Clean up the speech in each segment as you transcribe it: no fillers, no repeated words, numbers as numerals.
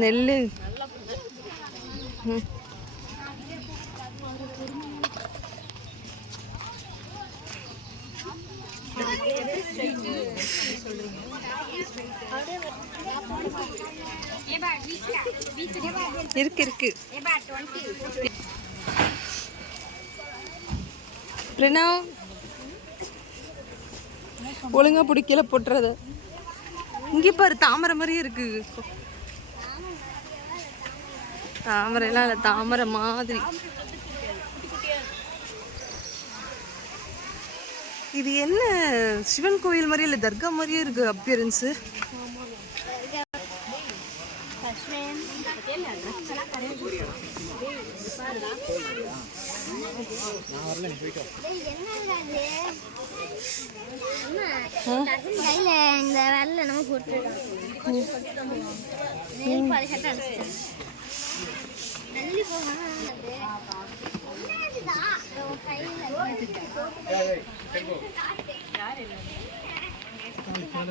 நெல் இருக்கு இருக்கு. ஒழுங்கா பிடிக்கல போட்டுறத. இங்கே பாரு தாமரை மாதிரியே இருக்கு. தாமரைலாம் இல்லை, தாமரை மாதிரி. இது என்ன சிவன் கோயில் மாதிரியே இல்லை, தர்கா மாதிரியே இருக்கு அப்பியரன்ஸு.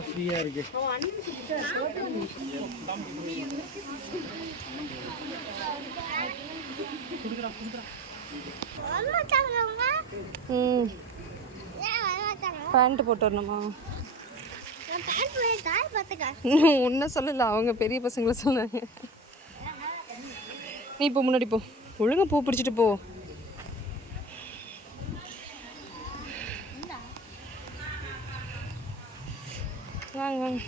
ஃப்ரீயா இருக்கு. பேண்ட் போட்டு வரணுமா? ஒன்னும் சொல்லல, அவங்க பெரிய பசங்களை சொன்னாங்க. நீ இப்போ முன்னாடி போ, ஒழுங்கா பூ பிடிச்சிட்டு போ. வாங்க வாங்க.